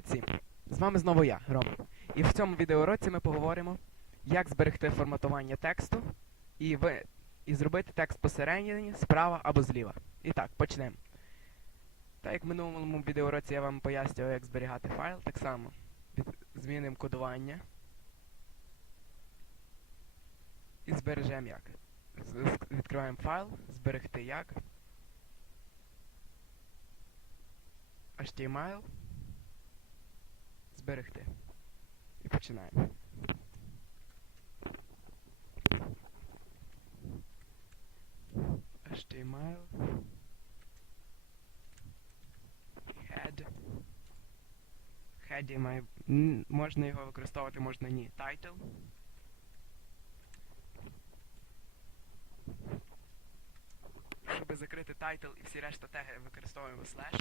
Всім! З вами знову я, Рома. І в цьому відеоуроці ми поговоримо, як зберегти форматування тексту і, ви... і зробити текст посередині, справа або зліва. І так, почнемо. Так як в минулому відеоуроці я вам пояснював, як зберігати файл, так само від... змінимо кодування. І збережемо як. Відкриваємо файл, зберегти як. HTML. Зберегти. І починаємо. HTML. Head. Head має. Можна його використовувати, можна ні. Title. Щоб закрити тайтл і всі решта теги використовуємо слеш.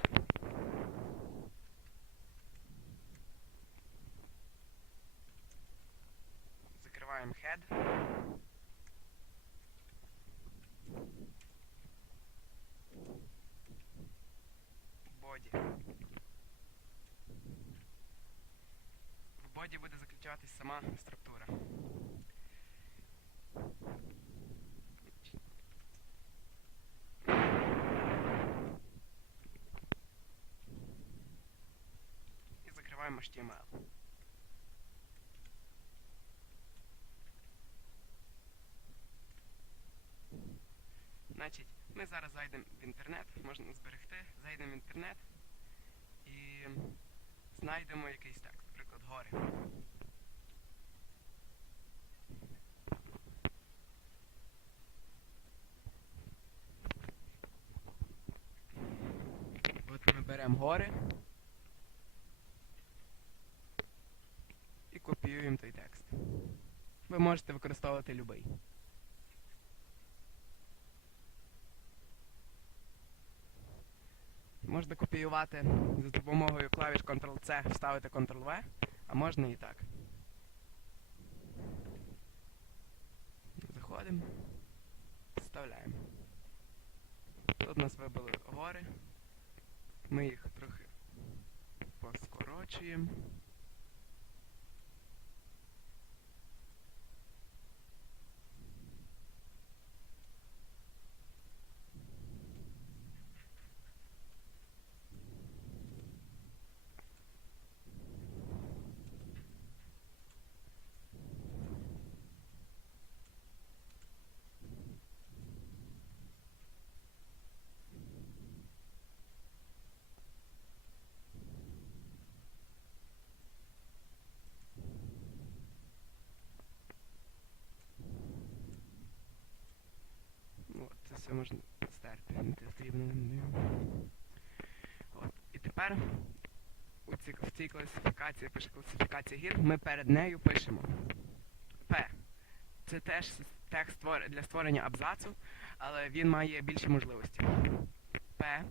Закриваємо head. Body. В боді буде заключатись сама структура. HTML. Значить, ми зараз зайдемо в інтернет, можна зберегти, зайдемо в інтернет і знайдемо якийсь текст, наприклад, гори. От ми беремо гори і копіюємо той текст. Ви можете використовувати будь-який. Можна копіювати за допомогою клавіш Ctrl-C, вставити Ctrl-V, а можна і так. Заходимо, вставляємо. Тут у нас вибили гори. Ми їх трохи поскорочуємо. Ну, От, це все можна стерти, не. От. І тепер у ці, в цій класифікації пише класифікація гір, ми перед нею пишемо П. Це теж текст для створення абзацу, але він має більші можливості. П.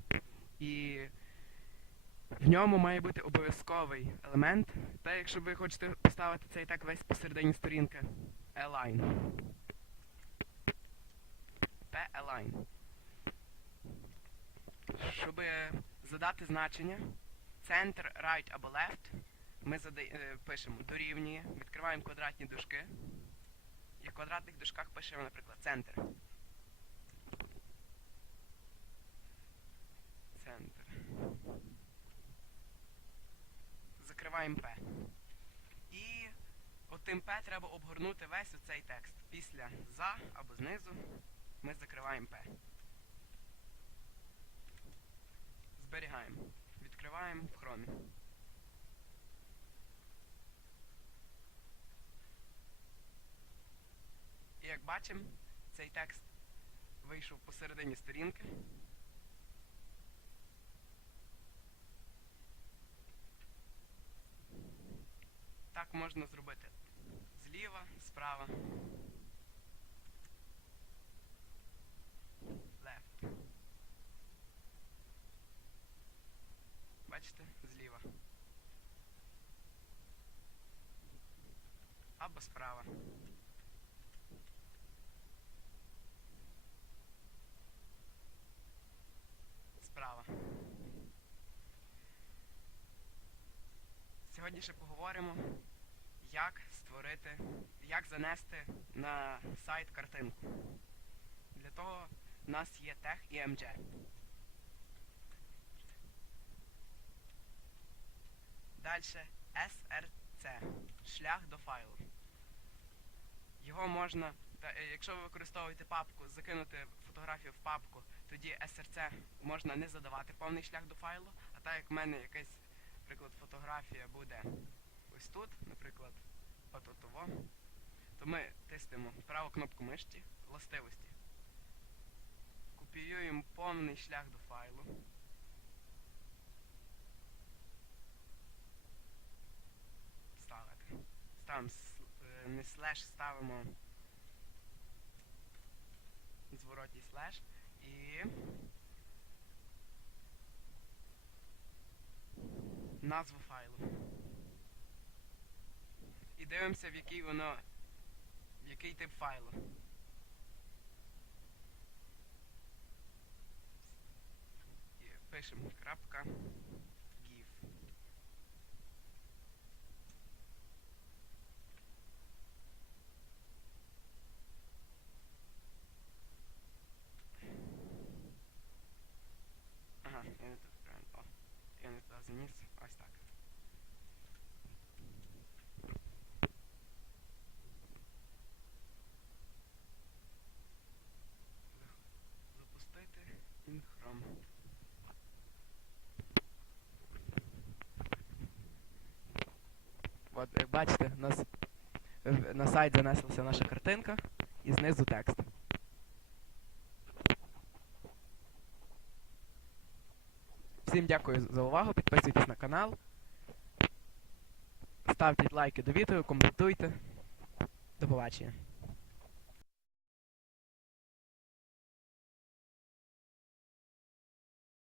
І в ньому має бути обов'язковий елемент. Та якщо ви хочете поставити цей так весь посередині сторінки, align. P-align. Щоб задати значення center, right або left, ми зада... е, пишемо дорівнює, відкриваємо квадратні дужки. І в квадратних дужках пишемо, наприклад, центр. Центр. Закриваємо P. І отим P треба обгорнути весь оцей текст. Після за або знизу ми закриваємо P. Зберігаємо. Відкриваємо в хромі. І як бачимо, цей текст вийшов посередині сторінки. Так можна зробити зліва, справа. Left. Бачите? Зліва. Або справа. Справа. сьогодні ще поговоримо, як створити, як занести на сайт картинку. Для того в нас є тег і MJ. Далі SRC шлях до файлу. Його можна, е, якщо ви використовуєте папку, закинути фотографію в папку, тоді SRC можна не задавати повний шлях до файлу, а так як в мене якась, наприклад, фотографія буде ось тут, наприклад, отутово, то ми тиснемо праву кнопку мишці, властивості. Копіюємо повний шлях до файлу. Ставити. Ставимо не слеш, ставимо зворотній слеш і назву файлу. І дивимося, в який воно. в який тип файлу. І пишемо крапка GIF. Ага, я не тут правильно. О, я не туди заніс. Ось так. Запустити інхром. От, як бачите, у нас на сайт занеслася наша картинка і знизу текст. Всім дякую за увагу, підписуйтесь на канал. Ставте лайки до відео, коментуйте. До побачення.